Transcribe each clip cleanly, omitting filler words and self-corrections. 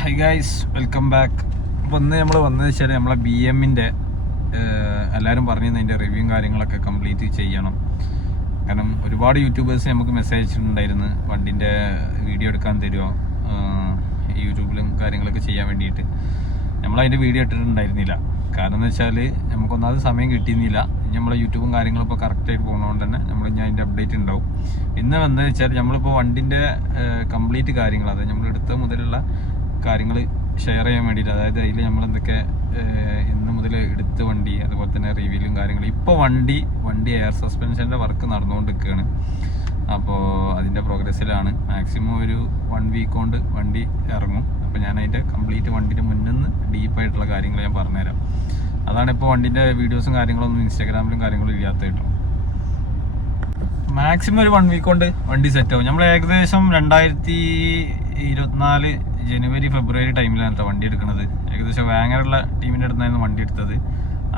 High guys, welcome back. അപ്പോൾ ഇന്ന് നമ്മൾ വന്നത് വെച്ചാൽ നമ്മളെ BM-ൻ്റെ എല്ലാവരും പറഞ്ഞിരുന്നു അതിൻ്റെ റിവ്യൂവും കാര്യങ്ങളൊക്കെ കംപ്ലീറ്റ് ചെയ്യണം. കാരണം ഒരുപാട് യൂട്യൂബേഴ്സ് നമുക്ക് മെസ്സേജ് അയച്ചിട്ടുണ്ടായിരുന്നു വണ്ടിൻ്റെ വീഡിയോ എടുക്കാൻ തരുമോ, യൂട്യൂബിലും കാര്യങ്ങളൊക്കെ ചെയ്യാൻ വേണ്ടിയിട്ട്. നമ്മളതിൻ്റെ വീഡിയോ ഇട്ടിട്ടുണ്ടായിരുന്നില്ല. കാരണം എന്ന് വെച്ചാൽ നമുക്കൊന്നാമത് സമയം കിട്ടിയിരുന്നില്ല. നമ്മളെ യൂട്യൂബും കാര്യങ്ങളും ഇപ്പോൾ കറക്റ്റായിട്ട് പോകുന്നതുകൊണ്ട് തന്നെ നമ്മൾ ഇനി അതിൻ്റെ അപ്ഡേറ്റ് ഉണ്ടാവും. ഇന്ന് വന്നതെന്ന് വെച്ചാൽ നമ്മളിപ്പോൾ വണ്ടിൻ്റെ കംപ്ലീറ്റ് കാര്യങ്ങൾ, അതായത് നമ്മൾ എടുത്ത മുതലുള്ള കാര്യങ്ങൾ ഷെയർ ചെയ്യാൻ വേണ്ടിയിട്ട്, അതായത് അതിൽ നമ്മളെന്തൊക്കെ ഇന്ന് മുതൽ എടുത്ത വണ്ടി, അതുപോലെ തന്നെ റിവ്യൂലും കാര്യങ്ങളും. ഇപ്പോൾ വണ്ടി എയർ സസ്പെൻഷൻ്റെ വർക്ക് നടന്നുകൊണ്ടിരിക്കുകയാണ്. അപ്പോൾ അതിൻ്റെ പ്രോഗ്രസ്സിലാണ്. മാക്സിമം ഒരു 1 വീക്ക് കൊണ്ട് വണ്ടി ഇറങ്ങും. അപ്പോൾ ഞാൻ അതിൻ്റെ കംപ്ലീറ്റ് വണ്ടിൻ്റെ മുന്നിൽ നിന്ന് ഡീപ്പായിട്ടുള്ള കാര്യങ്ങൾ ഞാൻ പറഞ്ഞുതരാം. അതാണ് ഇപ്പോൾ വണ്ടിൻ്റെ വീഡിയോസും കാര്യങ്ങളൊന്നും ഇൻസ്റ്റാഗ്രാമിലും കാര്യങ്ങളും ഇല്ലാത്ത കേട്ടോ. മാക്സിമം ഒരു 1 വീക്ക് കൊണ്ട് വണ്ടി സെറ്റാവും. നമ്മൾ ഏകദേശം 2024 ജനുവരി ഫെബ്രുവരി ടൈമിലാണ് കേട്ടോ വണ്ടി എടുക്കുന്നത്. ഏകദേശം വാങ്ങറുള്ള ടീമിൻ്റെ അടുത്തായിരുന്നു വണ്ടി എടുത്തത്.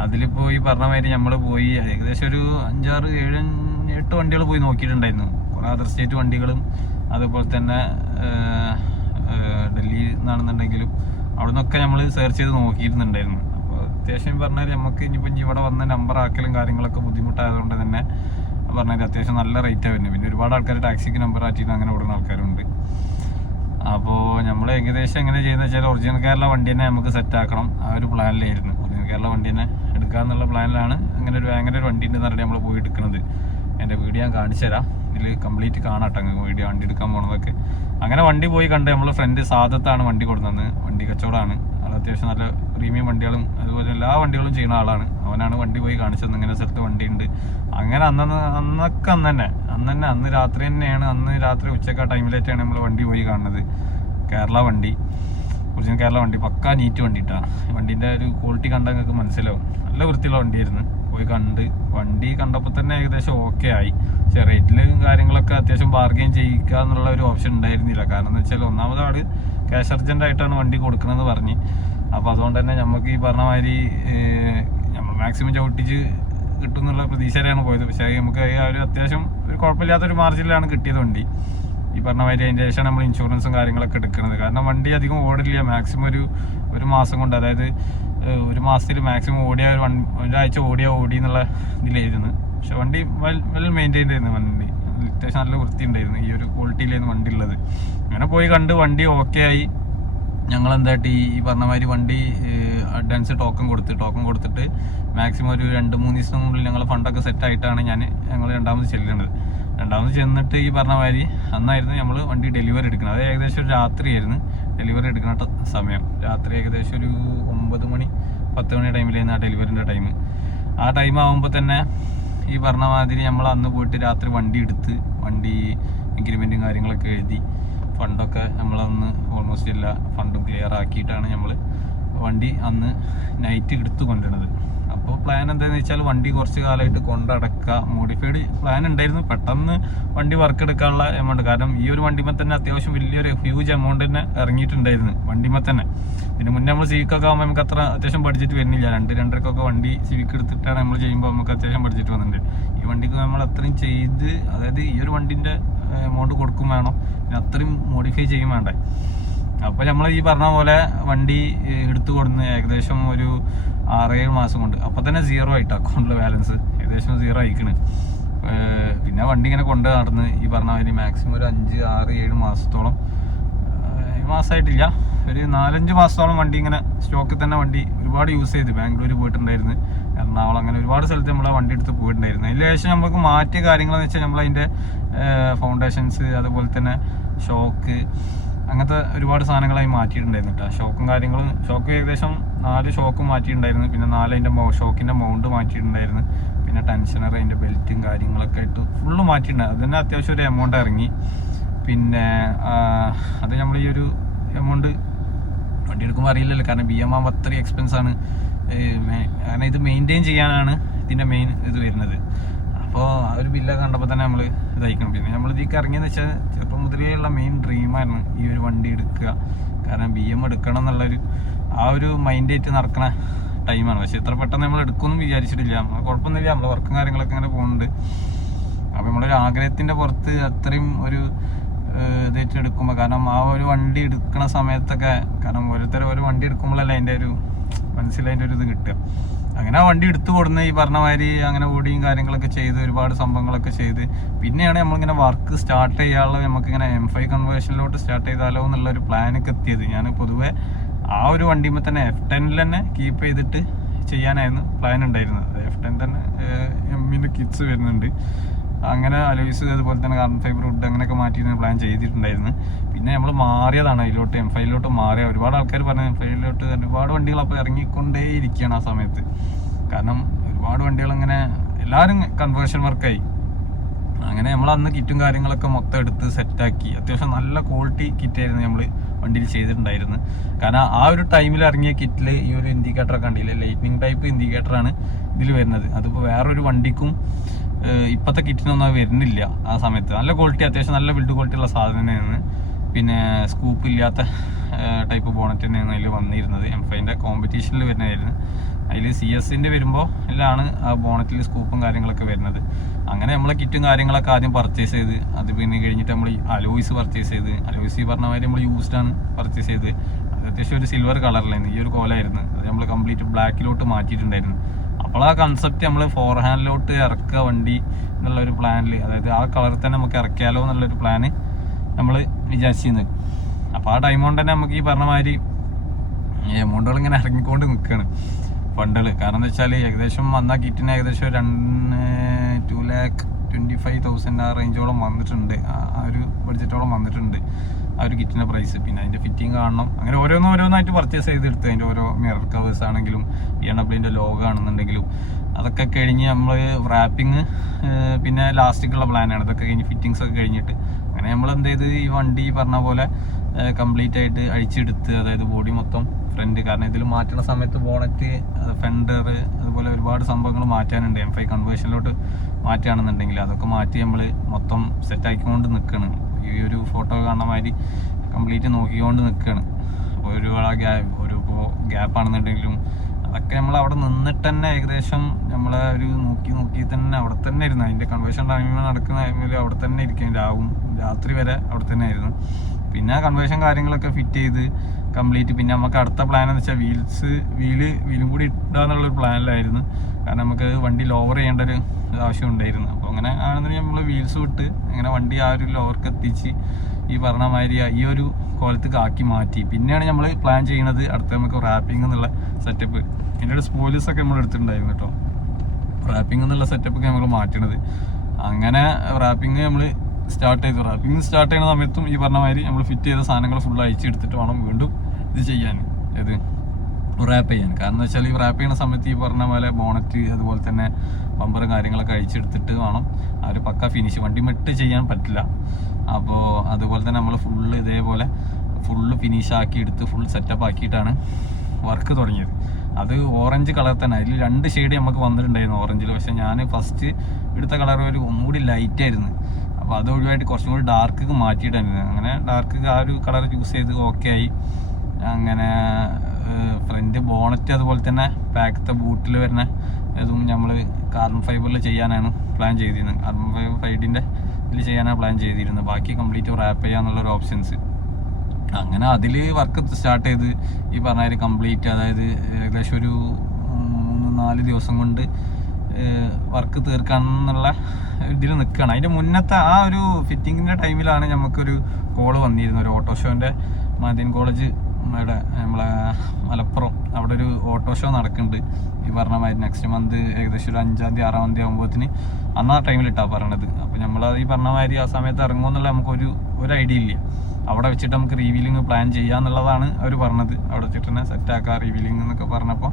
അതിലിപ്പോൾ ഈ പറഞ്ഞ മാതിരി നമ്മൾ പോയി ഏകദേശം ഒരു 5, 6, 7, 8 വണ്ടികൾ പോയി നോക്കിയിട്ടുണ്ടായിരുന്നു. കുറേ അതർ സ്റ്റേറ്റ് വണ്ടികളും അതുപോലെ തന്നെ ഡൽഹി നിന്നാണെന്നുണ്ടെങ്കിലും അവിടെ നിന്നൊക്കെ നമ്മൾ സെർച്ച് ചെയ്ത് നോക്കിയിരുന്നുണ്ടായിരുന്നു. അപ്പോൾ അത്യാവശ്യം പറഞ്ഞാൽ നമുക്ക് ഇനിയിപ്പോൾ ഇവിടെ വന്ന നമ്പർ ആക്കലും കാര്യങ്ങളൊക്കെ ബുദ്ധിമുട്ടായതുകൊണ്ട് തന്നെ പറഞ്ഞാൽ അത്യാവശ്യം നല്ല റേറ്റാണ് വരുന്നത്. പിന്നെ ഒരുപാട് ആൾക്കാർ ടാക്സിക്ക് നമ്പർ ആക്കിയിട്ട് അങ്ങനെ ഓടുന്ന ആൾക്കാരുണ്ട്. അപ്പോൾ നമ്മൾ ഏകദേശം എങ്ങനെ ചെയ്യുന്നത് വെച്ചാൽ ഒറിജിനൽ കേരള വണ്ടി തന്നെ നമുക്ക് സെറ്റാക്കണം. ആ ഒരു പ്ലാനിലായിരുന്നു. ഒറിജിനൽ കേരള വണ്ടി തന്നെ എടുക്കാമെന്നുള്ള പ്ലാനിലാണ്. അങ്ങനെ ഒരു വണ്ടി ഉണ്ടെന്ന് പറഞ്ഞാൽ നമ്മൾ പോയി എടുക്കുന്നത്. എൻ്റെ വീഡിയോ ഞാൻ കാണിച്ചു തരാം. ഇതിൽ കംപ്ലീറ്റ് കാണാട്ടോ വീഡിയോ, വണ്ടി എടുക്കാൻ പോകണതൊക്കെ. അങ്ങനെ വണ്ടി പോയി കണ്ട് നമ്മൾ ഫ്രണ്ട് സാദത്താണ് വണ്ടി കൊടുക്കുന്നത്. വണ്ടി കച്ചവടമാണ്. അത് അത്യാവശ്യം നല്ല പ്രീമിയം വണ്ടികളും അതുപോലെ എല്ലാ വണ്ടികളും ചെയ്യുന്ന ആളാണ്. അവനാണ് വണ്ടി പോയി കാണിച്ചത്. ഇങ്ങനെ സ്ഥലത്ത് വണ്ടി ഉണ്ട്. അങ്ങനെ അന്ന് രാത്രി തന്നെയാണ്. അന്ന് രാത്രി ഉച്ചക്ക ടൈമിലേറ്റാണ് നമ്മൾ വണ്ടി പോയി കാണുന്നത്. കേരള വണ്ടി, ഒറിജിനൽ കേരള വണ്ടി, പക്കാ നീറ്റ് വണ്ടി ഇട്ടാ. വണ്ടീൻ്റെ ഒരു ക്വാളിറ്റി കണ്ടാൽ നിങ്ങൾക്ക് മനസ്സിലാവും. നല്ല വൃത്തിയുള്ള വണ്ടിയായിരുന്നു. പോയി വണ്ടി കണ്ടപ്പോൾ തന്നെ ഏകദേശം ഓക്കെ ആയി. പക്ഷേ റേറ്റിലും കാര്യങ്ങളൊക്കെ അത്യാവശ്യം ബാർഗെയിൻ ചെയ്യിക്കുക എന്നുള്ള ഒരു ഓപ്ഷൻ ഉണ്ടായിരുന്നില്ല. കാരണം എന്ന് വെച്ചാൽ ഒന്നാമത് ആൾ ക്യാഷ് അർജൻറ്റായിട്ടാണ് വണ്ടി കൊടുക്കണമെന്ന് പറഞ്ഞ്. അപ്പോൾ അതുകൊണ്ട് തന്നെ നമുക്ക് ഈ പറഞ്ഞ മാതിരി നമ്മൾ മാക്സിമം ചവിട്ടിച്ച് കിട്ടും എന്നുള്ള പ്രതീക്ഷയിലാണ് പോയത്. പക്ഷേ നമുക്ക് ആ ഒരു അത്യാവശ്യം ഒരു കുഴപ്പമില്ലാത്തൊരു മാർജിനിലാണ് കിട്ടിയത് വണ്ടി. ഈ പറഞ്ഞ മാതിരി അതിൻ്റെ ശേഷമാണ് നമ്മൾ ഇൻഷുറൻസും കാര്യങ്ങളൊക്കെ എടുക്കുന്നത്. കാരണം വണ്ടി അധികം ഓടില്ല. മാക്സിമം ഒരു മാസം കൊണ്ട്, അതായത് ഒരു മാസത്തിൽ മാക്സിമം ഓടിയ ഒരാഴ്ച ഓടി എന്നുള്ള ഇതിലായിരുന്നു. പക്ഷെ വണ്ടി വെൽ മെയിൻറ്റെയിൻഡ് ആയിരുന്നു. വണ്ടി അത്യാവശ്യം നല്ല വൃത്തി ഉണ്ടായിരുന്നു. ഈ ഒരു ക്വാളിറ്റിയിലായിരുന്നു വണ്ടി ഉള്ളത്. അങ്ങനെ പോയി കണ്ട് വണ്ടി ഓക്കെ ആയി. ഞങ്ങൾ എന്തായിട്ട് ഈ പറഞ്ഞ മാതിരി വണ്ടി അഡ്വാൻസ് ടോക്കൺ കൊടുത്തിട്ട് മാക്സിമം ഒരു 2-3 ദിവസത്തിനുള്ളിൽ ഞങ്ങൾ ഫണ്ടൊക്കെ സെറ്റായിട്ടാണ് ഞങ്ങൾ രണ്ടാമത് ചെന്നിട്ട് ഈ പറഞ്ഞ മാതിരി അന്നായിരുന്നു നമ്മൾ വണ്ടി ഡെലിവറി എടുക്കുന്നത്. അത് ഏകദേശം ഒരു രാത്രിയായിരുന്നു ഡെലിവറി എടുക്കുന്ന സമയം. രാത്രി ഏകദേശം ഒരു 9 മണി 10 മണി ടൈമിലായിരുന്നു ആ ഡെലിവറിൻ്റെ ടൈം. ആ ടൈം ആകുമ്പോൾ തന്നെ ഈ പറഞ്ഞ മാതിരി നമ്മൾ അന്ന് പോയിട്ട് രാത്രി വണ്ടി എടുത്ത് വണ്ടി എഗ്രിമെൻറ്റും കാര്യങ്ങളൊക്കെ എഴുതി ഫണ്ടൊക്കെ നമ്മളന്ന് ഓൾമോസ്റ്റ് എല്ലാ ഫണ്ടും ക്ലിയർ ആക്കിയിട്ടാണ് നമ്മൾ വണ്ടി അന്ന് നൈറ്റ് എടുത്ത് കൊണ്ടുവരുന്നത്. അപ്പോൾ പ്ലാൻ എന്താണെന്ന് വെച്ചാൽ വണ്ടി കുറച്ച് കാലമായിട്ട് കൊണ്ടടക്കുക, മോഡിഫൈഡ് പ്ലാൻ ഉണ്ടായിരുന്നു. പെട്ടെന്ന് വണ്ടി വർക്ക് എടുക്കാനുള്ള എമൗണ്ട്, കാരണം ഈ ഒരു വണ്ടിമേ തന്നെ അത്യാവശ്യം വലിയൊരു ഹ്യൂജ് എമൗണ്ട് തന്നെ ഇറങ്ങിയിട്ടുണ്ടായിരുന്നു വണ്ടിമേ തന്നെ. പിന്നെ മുന്നേ നമ്മൾ സിവിക്കൊക്കെ ആകുമ്പോൾ നമുക്ക് അത്ര അത്യാവശ്യം ബഡ്ജറ്റ് വരുന്നില്ല. 2-2.5 വണ്ടി സിവിക്ക് എടുത്തിട്ടാണ് നമ്മൾ ചെയ്യുമ്പോൾ നമുക്ക് അത്യാവശ്യം ബഡ്ജറ്റ് വന്നിട്ടുണ്ട്. ഈ വണ്ടിക്ക് നമ്മൾ അത്രയും ചെയ്ത്, അതായത് ഈ ഒരു വണ്ടിൻ്റെ എമൗണ്ട് കൊടുക്കും വേണം, പിന്നെ അത്രയും മോഡിഫൈ ചെയ്യും വേണ്ടേ. അപ്പോൾ നമ്മൾ ഈ പറഞ്ഞ പോലെ വണ്ടി എടുത്തു കൊടുന്ന് ഏകദേശം ഒരു 6-7 മാസം കൊണ്ട് അപ്പോൾ തന്നെ 0 ആയിട്ട് അക്കൗണ്ടിൽ ബാലൻസ് ഏകദേശം 0 ആയിക്കണ്. പിന്നെ വണ്ടി ഇങ്ങനെ കൊണ്ട് നടന്ന് ഈ പറഞ്ഞ മാതിരി മാക്സിമം ഒരു 5, 6, 7 മാസത്തോളം, മാസമായിട്ടില്ല, ഒരു 4-5 മാസത്തോളം വണ്ടി ഇങ്ങനെ സ്റ്റോക്കിൽ തന്നെ വണ്ടി ഒരുപാട് യൂസ് ചെയ്ത്. ബാംഗ്ലൂർ പോയിട്ടുണ്ടായിരുന്നു, എറണാകുളം, അങ്ങനെ ഒരുപാട് സ്ഥലത്ത് നമ്മൾ വണ്ടി എടുത്ത് പോയിട്ടുണ്ടായിരുന്നു. അതിന് ശേഷം നമുക്ക് മാറ്റിയ കാര്യങ്ങളെന്ന് വെച്ചാൽ നമ്മളതിൻ്റെ ഫൗണ്ടേഷൻസ്, അതുപോലെ തന്നെ ഷോക്ക്, അങ്ങനത്തെ ഒരുപാട് സാധനങ്ങളായി മാറ്റിയിട്ടുണ്ടായിരുന്നു കേട്ടോ. ഷോക്ക് ഏകദേശം 4 ഷോക്കും മാറ്റിയിട്ടുണ്ടായിരുന്നു. പിന്നെ 4 അതിൻ്റെ ഷോക്കിൻ്റെ മൗണ്ട് മാറ്റിയിട്ടുണ്ടായിരുന്നു. പിന്നെ ടെൻഷനർ, അതിൻ്റെ ബെൽറ്റും കാര്യങ്ങളൊക്കെ ആയിട്ട് ഫുള്ള് മാറ്റിയിട്ടുണ്ടായിരുന്നു. അതിന് അത്യാവശ്യം ഒരു എമൗണ്ട് ഇറങ്ങി. പിന്നെ അത് നമ്മൾ ഈ ഒരു എമൗണ്ട് വണ്ടി എടുക്കുമ്പോൾ അറിയില്ലല്ലോ, കാരണം BM ആകുമ്പോൾ അത്രയും എക്സ്പെൻസാണ്. കാരണം ഇത് മെയിൻറ്റെയിൻ ചെയ്യാനാണ് ഇതിൻ്റെ മെയിൻ ഇത് വരുന്നത്. അപ്പോൾ ആ ഒരു ബില്ലൊക്കെ കണ്ടപ്പോൾ തന്നെ നമ്മൾ ഇതായിക്കണം. പിന്നെ നമ്മൾ ഇതിലേക്ക് ഇറങ്ങിയെന്ന് വെച്ചാൽ ചെറുപ്പം മുതലേയുള്ള മെയിൻ ഡ്രീമായിരുന്നു ഈ ഒരു വണ്ടി എടുക്കുക. കാരണം BM എടുക്കണം എന്നുള്ളൊരു ആ ഒരു മൈൻഡായിട്ട് നടക്കണ ടൈമാണ്. പക്ഷേ ഇത്ര പെട്ടെന്ന് നമ്മൾ എടുക്കുമെന്നും വിചാരിച്ചിട്ടില്ല. നമ്മൾ കുഴപ്പമൊന്നുമില്ല, നമ്മൾ വർക്കും കാര്യങ്ങളൊക്കെ അങ്ങനെ പോകുന്നുണ്ട്. അപ്പോൾ നമ്മളൊരു ആഗ്രഹത്തിൻ്റെ പുറത്ത് അത്രയും ഒരു ഇതായിട്ട് എടുക്കുമ്പോൾ, കാരണം ആ ഒരു വണ്ടി എടുക്കുന്ന സമയത്തൊക്കെ, കാരണം ഓരോരുത്തർ ഒരു വണ്ടി എടുക്കുമ്പോഴല്ലേ അതിൻ്റെ ഒരു മനസ്സിൽ അതിൻ്റെ ഒരു ഇത് കിട്ടുക. അങ്ങനെ ആ വണ്ടി എടുത്തു കൊടുന്ന് ഈ പറഞ്ഞ മാതിരി അങ്ങനെ ഓടിയും കാര്യങ്ങളൊക്കെ ചെയ്ത് ഒരുപാട് സംഭവങ്ങളൊക്കെ ചെയ്ത് പിന്നെയാണ് നമ്മളിങ്ങനെ വർക്ക് സ്റ്റാർട്ട് ചെയ്യാനുള്ള നമുക്കിങ്ങനെ M5 കൺവേർഷനിലോട്ട് സ്റ്റാർട്ട് ചെയ്താലോ എന്നുള്ളൊരു പ്ലാനൊക്കെ എത്തിയത്. ഞാൻ പൊതുവെ ആ ഒരു വണ്ടിയുമ്പോൾ തന്നെ F10 തന്നെ കീപ്പ് ചെയ്തിട്ട് ചെയ്യാനായിരുന്നു പ്ലാൻ ഉണ്ടായിരുന്നത്. F10 തന്നെ എമ്മിൻ്റെ കിറ്റ്സ് വരുന്നുണ്ട്, അങ്ങനെ അലോയ്സ് അതുപോലെ തന്നെ കാർബൺ ഫൈബർ വുഡ് അങ്ങനെയൊക്കെ മാറ്റി പ്ലാൻ ചെയ്തിട്ടുണ്ടായിരുന്നു. പിന്നെ നമ്മൾ മാറിയതാണ് അതിലോട്ട്, M5 മാറിയ. ഒരുപാട് ആൾക്കാർ പറഞ്ഞു M5 ഒരുപാട് വണ്ടികൾ അപ്പോൾ ഇറങ്ങിക്കൊണ്ടേ ഇരിക്കുകയാണ് ആ സമയത്ത്. കാരണം ഒരുപാട് വണ്ടികൾ അങ്ങനെ എല്ലാവരും കൺവേർഷൻ വർക്കായി. അങ്ങനെ നമ്മൾ അന്ന് കിറ്റും കാര്യങ്ങളൊക്കെ മൊത്തം എടുത്ത് സെറ്റാക്കി. അത്യാവശ്യം നല്ല ക്വാളിറ്റി കിറ്റായിരുന്നു നമ്മൾ വണ്ടിയിൽ ചെയ്തിട്ടുണ്ടായിരുന്നു. കാരണം ആ ഒരു ടൈമിൽ ഇറങ്ങിയ കിറ്റിൽ ഈ ഒരു ഇൻഡിക്കേറ്ററൊക്കെ കണ്ടില്ലേ, ലൈറ്റ്നിങ് ടൈപ്പ് ഇൻഡിക്കേറ്ററാണ് ഇതിൽ വരുന്നത്. അതിപ്പോൾ വേറൊരു വണ്ടിക്കും ഇപ്പോഴത്തെ കിറ്റിനൊന്നും അത് വരുന്നില്ല. ആ സമയത്ത് നല്ല ക്വാളിറ്റി, അത്യാവശ്യം നല്ല ബിൽഡ് ക്വാളിറ്റി ഉള്ള സാധനം തന്നെയാണ്. പിന്നെ സ്കൂപ്പ് ഇല്ലാത്ത ടൈപ്പ് ബോണറ്റ് തന്നെയാണ് അതിൽ വന്നിരുന്നത്. M5 കോമ്പറ്റീഷനിൽ വരുന്നതായിരുന്നു. അതിൽ CS വരുമ്പോൾ എല്ലാമാണ് ആ ബോണറ്റിൽ സ്കൂപ്പും കാര്യങ്ങളൊക്കെ വരുന്നത്. അങ്ങനെ നമ്മളെ കിറ്റും കാര്യങ്ങളൊക്കെ ആദ്യം പർച്ചേസ് ചെയ്ത്, അത് പിന്നെ കഴിഞ്ഞിട്ട് നമ്മൾ അലോയ്സ് പർച്ചേസ് ചെയ്ത്, അലോയ്സ് പറഞ്ഞ മാതിരി നമ്മൾ യൂസ്ഡാണ് പർച്ചേസ് ചെയ്ത്. അത് അത്യാവശ്യം ഒരു സിൽവർ കളറിലായിരുന്നു, ഈ ഒരു കോലായിരുന്നു. അത് നമ്മൾ കംപ്ലീറ്റ് ബ്ലാക്കിലോട്ട് മാറ്റിയിട്ടുണ്ടായിരുന്നു. അപ്പോൾ ആ കൺസെപ്റ്റ് നമ്മൾ ഫോർ ഹാൻഡിലോട്ട് ഇറക്കുക വണ്ടി എന്നുള്ളൊരു പ്ലാനിൽ, അതായത് ആ കളറിൽ തന്നെ നമുക്ക് ഇറക്കിയാലോ എന്നുള്ളൊരു പ്ലാന് നമ്മൾ വിചാരിച്ചിരുന്നത്. അപ്പോൾ ആ ടൈം കൊണ്ട് തന്നെ നമുക്ക് ഈ പറഞ്ഞ മാതിരി എമൗണ്ടുകൾ ഇങ്ങനെ ഇറങ്ങിക്കൊണ്ട് നിൽക്കുകയാണ് ഫണ്ടുകൾ. കാരണം എന്താ വെച്ചാൽ ഏകദേശം വന്ന കിറ്റിന് ഏകദേശം 2,25,000 ആ റേഞ്ചോളം വന്നിട്ടുണ്ട്, ആ ഒരു ബഡ്ജറ്റോളം വന്നിട്ടുണ്ട് ആ ഒരു കിറ്റിൻ്റെ പ്രൈസ്. പിന്നെ അതിൻ്റെ ഫിറ്റിംഗ് കാണണം, അങ്ങനെ ഓരോന്നായിട്ട് പർച്ചേസ് ചെയ്തെടുത്ത് അതിൻ്റെ ഓരോ മിറർ കവേഴ്സ് ആണെങ്കിലും BMW ലോഗോ ആണെന്നുണ്ടെങ്കിലും അതൊക്കെ കഴിഞ്ഞ് നമ്മൾ റാപ്പിങ് പിന്നെ ലാസ്റ്റിക്കുള്ള പ്ലാനാണ്. ഇതൊക്കെ കഴിഞ്ഞ് ഫിറ്റിങ്സ് ഒക്കെ കഴിഞ്ഞിട്ട് അങ്ങനെ നമ്മൾ എന്ത് ചെയ്ത് ഈ വണ്ടി പറഞ്ഞ പോലെ കംപ്ലീറ്റ് ആയിട്ട് അഴിച്ചെടുത്ത്, അതായത് ബോഡി മൊത്തം ഫ്രണ്ട്, കാരണം ഇതിൽ മാറ്റുന്ന സമയത്ത് ബോണറ്റ്, ഫെൻഡർ, അതുപോലെ ഒരുപാട് സംഭവങ്ങൾ മാറ്റാനുണ്ട്. M5 കൺവേർഷനിലോട്ട് മാറ്റുകയാണെന്നുണ്ടെങ്കിൽ അതൊക്കെ മാറ്റി നമ്മൾ മൊത്തം സെറ്റാക്കിക്കൊണ്ട് നിൽക്കുകയാണ്. ഈ ഒരു ഫോട്ടോ കാണുന്ന മാതിരി കംപ്ലീറ്റ് നോക്കിക്കൊണ്ട് നിൽക്കുകയാണ്. അപ്പോൾ ഒരു ഗ്യാപ്പാണെന്നുണ്ടെങ്കിലും അതൊക്കെ നമ്മൾ അവിടെ നിന്നിട്ട് തന്നെ ഏകദേശം നമ്മളെ ഒരു നോക്കി തന്നെ അവിടെ തന്നെ ആയിരുന്നു. അതിൻ്റെ കൺവേർഷൻ ടൈമിൽ നടക്കുന്ന ടൈമിൽ അവിടെ തന്നെ ഇരിക്കും, രാത്രി വരെ അവിടെ തന്നെ ആയിരുന്നു. പിന്നെ കൺവേർഷൻ കാര്യങ്ങളൊക്കെ ഫിറ്റ് ചെയ്ത് കംപ്ലീറ്റ്. പിന്നെ നമുക്ക് അടുത്ത പ്ലാൻ എന്ന് വെച്ചാൽ വീലും കൂടി ഇടുക എന്നുള്ളൊരു പ്ലാനിലായിരുന്നു. കാരണം നമുക്ക് വണ്ടി ലോവർ ചെയ്യേണ്ട ഒരു ആവശ്യം ഉണ്ടായിരുന്നു. അപ്പോൾ അങ്ങനെ ആണെന്നുണ്ടെങ്കിൽ നമ്മൾ വീൽസ് വിട്ട് അങ്ങനെ വണ്ടി ആ ഒരു ലോവർക്ക് എത്തിച്ച് ഈ പറഞ്ഞ മാതിരി ഈ ഒരു കോലത്തേക്ക് ആക്കി മാറ്റി. പിന്നെയാണ് നമ്മൾ പ്ലാൻ ചെയ്യുന്നത് അടുത്ത നമുക്ക് റാപ്പിംഗ് എന്നുള്ള സെറ്റപ്പ്. ഇതിൻ്റെ ഒരു സ്പോയിലേഴ്സ് ഒക്കെ നമ്മൾ എടുത്തിട്ടുണ്ടായിരുന്നു കേട്ടോ. റാപ്പിംഗ് എന്നുള്ള സെറ്റപ്പൊക്കെ നമ്മൾ മാറ്റണത്. അങ്ങനെ റാപ്പിംഗ് നമ്മൾ സ്റ്റാർട്ട് ചെയ്തു. റാപ്പിംഗ് സ്റ്റാർട്ട് ചെയ്യുന്ന സമയത്തും ഈ പറഞ്ഞ മാതിരി നമ്മൾ ഫിറ്റ് ചെയ്ത സാധനങ്ങൾ ഫുൾ അയച്ചെടുത്തിട്ട് വേണം വീണ്ടും ഇത് ചെയ്യാൻ, റാപ്പ് ചെയ്യാൻ. കാരണം എന്താ വെച്ചാൽ ഈ റാപ്പ് ചെയ്യുന്ന സമയത്ത് ഈ പറഞ്ഞ പോലെ ബോണറ്റ് അതുപോലെ തന്നെ ബമ്പറും കാര്യങ്ങളൊക്കെ അഴിച്ചെടുത്തിട്ട് വേണം ആ ഒരു പക്ക ഫിനിഷ്. വണ്ടി മെട്ട് ചെയ്യാൻ പറ്റില്ല. അപ്പോൾ അതുപോലെ തന്നെ നമ്മൾ ഫുള്ള് ഇതേപോലെ ഫുള്ള് ഫിനിഷാക്കി എടുത്ത് ഫുൾ സെറ്റപ്പ് ആക്കിയിട്ടാണ് വർക്ക് തുടങ്ങിയത്. അത് ഓറഞ്ച് കളർ തന്നെ, അതിൽ 2 ഷെയ്ഡ് നമുക്ക് വന്നിട്ടുണ്ടായിരുന്നു ഓറഞ്ചിൽ. പക്ഷെ ഞാൻ ഫസ്റ്റ് എടുത്ത കളർ ഒന്നുകൂടി ലൈറ്റായിരുന്നു. അപ്പോൾ അത് ഒഴിവായിട്ട് കുറച്ചും കൂടി ഡാർക്ക് മാറ്റിയിട്ടായിരുന്നു. അങ്ങനെ ഡാർക്ക് ആ ഒരു കളർ ചൂസ് ചെയ്ത് ഓക്കെ ആയി. അങ്ങനെ ഫ്രണ്ട് ബോണറ്റ് അതുപോലെ തന്നെ ബാക്കത്തെ ബൂട്ടിൽ വരുന്ന ഇതും നമ്മൾ കാർബൺ ഫൈബറിൽ ചെയ്യാനാണ് പ്ലാൻ ചെയ്തിരുന്നത്. കാർബൺ ഫൈബർ സൈഡിൻ്റെ ഇതിൽ ചെയ്യാനാണ് പ്ലാൻ ചെയ്തിരുന്നത്. ബാക്കി കംപ്ലീറ്റ് റാപ്പ് ചെയ്യാന്നുള്ളൊരു ഓപ്ഷൻസ്. അങ്ങനെ അതിൽ വർക്ക് സ്റ്റാർട്ട് ചെയ്ത് ഈ പറഞ്ഞ കംപ്ലീറ്റ്, അതായത് ഏകദേശം ഒരു 3-4 ദിവസം കൊണ്ട് വർക്ക് തീർക്കാമെന്നുള്ള ഇതിൽ നിൽക്കുകയാണ്. അതിൻ്റെ മുന്നത്തെ ആ ഒരു ഫിറ്റിങ്ങിൻ്റെ ടൈമിലാണ് നമുക്കൊരു കോള് വന്നിരുന്നത്. ഒരു ഓട്ടോ ഷോൻ്റെ മദീൻ കോളേജ് ഇവിടെ നമ്മളെ മലപ്പുറം അവിടെ ഒരു ഓട്ടോ ഷോ നടക്കുന്നുണ്ട്. ഈ പറഞ്ഞ മാതിരി നെക്സ്റ്റ് മന്ത് ഏകദേശം ഒരു 5-6 തീയതി ആകുമ്പോഴത്തേന് അന്ന് ആ ടൈമിലിട്ടാണ് പറയണത്. അപ്പോൾ നമ്മളത് ഈ പറഞ്ഞ മാതിരി ആ സമയത്ത് ഇറങ്ങുമെന്നുള്ള നമുക്കൊരു ഐഡിയ ഇല്ല. അവിടെ വെച്ചിട്ട് നമുക്ക് റീവീലിംഗ് പ്ലാൻ ചെയ്യാന്നുള്ളതാണ് അവർ പറഞ്ഞത്. അവിടെ വെച്ചിട്ട് തന്നെ സെറ്റാക്കാം റീവീലിംഗ് എന്നൊക്കെ പറഞ്ഞപ്പോൾ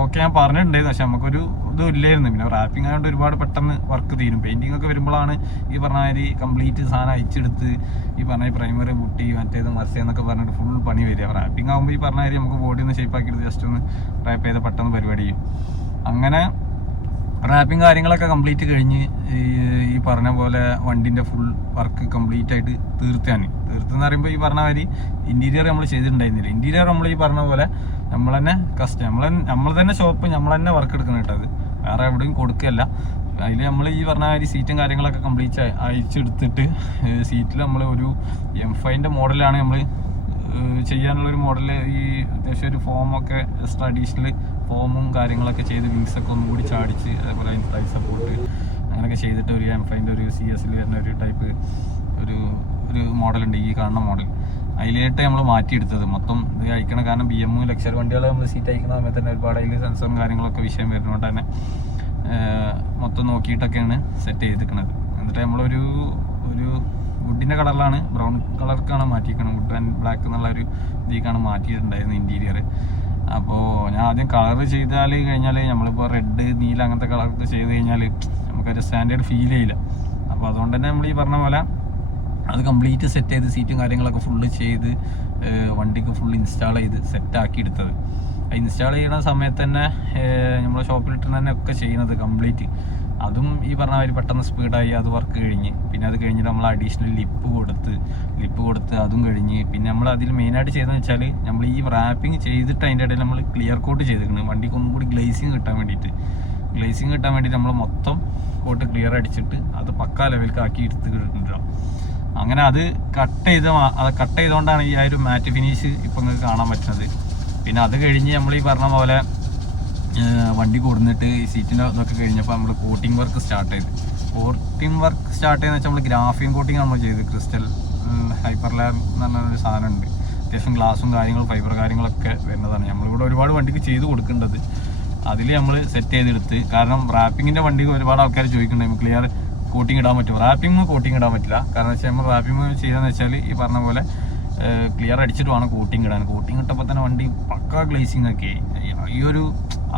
ഓക്കെ ഞാൻ പറഞ്ഞിട്ടുണ്ടായിരുന്നു. പക്ഷെ നമുക്കൊരു ഇതും ഇല്ലായിരുന്നു. പിന്നെ റാപ്പിംഗ് ആയതുകൊണ്ട് ഒരുപാട് പെട്ടെന്ന് വർക്ക് തീരും. പെയിൻറ്റിംഗ് ഒക്കെ വരുമ്പോഴാണ് ഈ പറഞ്ഞ മാതിരി കംപ്ലീറ്റ് സാധനം അയച്ചെടുത്ത് ഈ പറഞ്ഞ പ്രൈമറി പുട്ടി മറ്റേത് മറിച്ചെന്നൊക്കെ പറഞ്ഞിട്ട് ഫുൾ പണി വരിക. റാപ്പിംഗ് ആകുമ്പോൾ ഈ പറഞ്ഞ മാതിരി നമുക്ക് ബോഡി ഒന്ന് ഷേപ്പാക്കിയിട്ട് ജസ്റ്റ് ഒന്ന് റാപ്പ് ചെയ്ത് പെട്ടെന്ന് പരിപാടി ചെയ്യും. അങ്ങനെ റാപ്പിംഗ് കാര്യങ്ങളൊക്കെ കംപ്ലീറ്റ് കഴിഞ്ഞ് ഈ പറഞ്ഞ പോലെ വണ്ടിൻ്റെ ഫുൾ വർക്ക് കംപ്ലീറ്റ് ആയിട്ട് തീർത്തെന്ന് പറയുമ്പോൾ ഈ പറഞ്ഞ മാതിരി ഇൻറ്റീരിയർ നമ്മൾ ചെയ്തിട്ടുണ്ടായിരുന്നില്ല. ഇൻറ്റീരിയർ നമ്മൾ ഈ പറഞ്ഞ പോലെ നമ്മൾ തന്നെ നമ്മൾ തന്നെ ഷോപ്പ് നമ്മൾ തന്നെ വർക്ക് എടുക്കണം കേട്ടോ. അത് വേറെ എവിടെയും കൊടുക്കുകയല്ല. അതിൽ നമ്മൾ ഈ പറഞ്ഞ ഒരു സീറ്റും കാര്യങ്ങളൊക്കെ കംപ്ലീറ്റ് അയച്ചെടുത്തിട്ട് സീറ്റിൽ നമ്മൾ ഒരു M5 മോഡലാണ് നമ്മൾ ചെയ്യാനുള്ളൊരു മോഡൽ. ഈ അത്യാവശ്യം ഒരു ഫോമൊക്കെ എക്സ്ട്രാ അഡീഷണൽ ഫോമും കാര്യങ്ങളൊക്കെ ചെയ്ത് വിങ്സൊക്കെ ഒന്നും കൂടി ചാടിച്ച്, അതേപോലെ അതിന് ഫ്ലൈ സപ്പോർട്ട് അങ്ങനെയൊക്കെ ചെയ്തിട്ട് ഒരു M5 ഒരു CS വരുന്ന ഒരു ടൈപ്പ് ഒരു മോഡലുണ്ട്, ഈ കാണുന്ന മോഡൽ. അതിലായിട്ട് നമ്മൾ മാറ്റിയെടുത്തത് മൊത്തം ഇത് അയക്കണം. കാരണം BM ലക്ഷറി വണ്ടികൾ നമ്മൾ സീറ്റ് അയക്കുന്ന സമയത്ത് തന്നെ ഒരുപാട് അതിൽ സെൻസറും കാര്യങ്ങളൊക്കെ വിഷയം വരുന്നതുകൊണ്ട് തന്നെ മൊത്തം നോക്കിയിട്ടൊക്കെയാണ് സെറ്റ് ചെയ്തിരിക്കുന്നത്. എന്നിട്ട് നമ്മളൊരു വുഡിൻ്റെ കളറിലാണ്, ബ്രൗൺ കളർക്കാണ് മാറ്റിയിരിക്കണം. വുഡ് ആൻഡ് ബ്ലാക്ക് എന്നുള്ള ഒരു ഇതിലേക്കാണ് മാറ്റിയിട്ടുണ്ടായിരുന്നു ഇൻറ്റീരിയർ. അപ്പോൾ ഞാൻ ആദ്യം കളർ ചെയ്താൽ കഴിഞ്ഞാൽ നമ്മളിപ്പോൾ റെഡ്, നീല അങ്ങനത്തെ കളറൊക്കെ ചെയ്ത് കഴിഞ്ഞാൽ നമുക്കൊരു സ്റ്റാൻഡേർഡ് ഫീൽ ചെയ്യില്ല. അപ്പോൾ അതുകൊണ്ട് തന്നെ നമ്മൾ ഈ പറഞ്ഞ പോലെ അത് കംപ്ലീറ്റ് സെറ്റ് ചെയ്ത് സീറ്റും കാര്യങ്ങളൊക്കെ ഫുള്ള് ചെയ്ത് വണ്ടിക്ക് ഫുൾ ഇൻസ്റ്റാൾ ചെയ്ത് സെറ്റാക്കി എടുത്തത്. ഇൻസ്റ്റാൾ ചെയ്യുന്ന സമയത്ത് തന്നെ നമ്മളെ ഷോപ്പിലിട്ട് തന്നെ ഒക്കെ ചെയ്യുന്നത് കംപ്ലീറ്റ്. അതും ഈ പറഞ്ഞ ഒരു പെട്ടെന്ന് സ്പീഡായി അത് വർക്ക് കഴിഞ്ഞ്, പിന്നെ അത് കഴിഞ്ഞിട്ട് നമ്മൾ അഡീഷണൽ ലിപ്പ് കൊടുത്ത് അതും കഴിഞ്ഞ്, പിന്നെ നമ്മൾ അതിൽ മെയിനായിട്ട് ചെയ്തതെന്ന് വെച്ചാൽ നമ്മൾ ഈ റാപ്പിംഗ് ചെയ്തിട്ട് അതിൻ്റെ ഇടയിൽ നമ്മൾ ക്ലിയർ കോട്ട് ചെയ്തിരിക്കുന്നത് വണ്ടിക്ക് ഒന്നും കൂടി ഗ്ലേസിങ് കിട്ടാൻ വേണ്ടിയിട്ട് നമ്മൾ മൊത്തം കോട്ട് ക്ലിയർ അടിച്ചിട്ട് അത് പക്കാ ലെവലിലേക്ക് ആക്കി എടുത്തിട്ടുണ്ടാവും. അങ്ങനെ അത് കട്ട് ചെയ്തുകൊണ്ടാണ് ഈ ആ ഒരു മാറ്റ് ഫിനിഷ് ഇപ്പം നിങ്ങൾക്ക് കാണാൻ പറ്റുന്നത്. പിന്നെ അത് കഴിഞ്ഞ് നമ്മൾ ഈ പറഞ്ഞ പോലെ വണ്ടി കൊടുന്നിട്ട് ഈ സീറ്റിൻ്റെ ഇതൊക്കെ കഴിഞ്ഞപ്പോൾ നമ്മൾ കോട്ടിംഗ് വർക്ക് സ്റ്റാർട്ട് ചെയ്തെന്ന് വെച്ചാൽ നമ്മൾ ഗ്രാഫിൻ കോട്ടിങ് നമ്മൾ ചെയ്ത് ക്രിസ്റ്റൽ ഹൈപ്പർ ലാബ് എന്ന് പറഞ്ഞൊരു സാധനമുണ്ട്. അത്യാവശ്യം ഗ്ലാസും കാര്യങ്ങളും ഫൈബർ കാര്യങ്ങളൊക്കെ വരുന്നതാണ്. നമ്മളിവിടെ ഒരുപാട് വണ്ടിക്ക് ചെയ്ത് കൊടുക്കേണ്ടത്. അതിൽ നമ്മൾ സെറ്റ് ചെയ്തെടുത്ത്, കാരണം റാപ്പിങ്ങിൻ്റെ വണ്ടിക്ക് ഒരുപാട് ആൾക്കാർ ചോദിക്കുന്നുണ്ട് ക്ലിയർ കോട്ടിങ് ഇടാൻ പറ്റും. റാപ്പിംഗ് കോട്ടിങ് ഇടാൻ പറ്റില്ല. കാരണം വെച്ചാൽ നമ്മൾ റാപ്പിംഗ് ചെയ്തതെന്ന് വെച്ചാൽ ഈ പറഞ്ഞ പോലെ ക്ലിയർ അടിച്ചിട്ട് വേണം കോട്ടിങ് ഇടാൻ. കോട്ടിങ് ഇട്ടപ്പോൾ തന്നെ വണ്ടി പക്ക ഗ്ലേസിങ് ഒക്കെ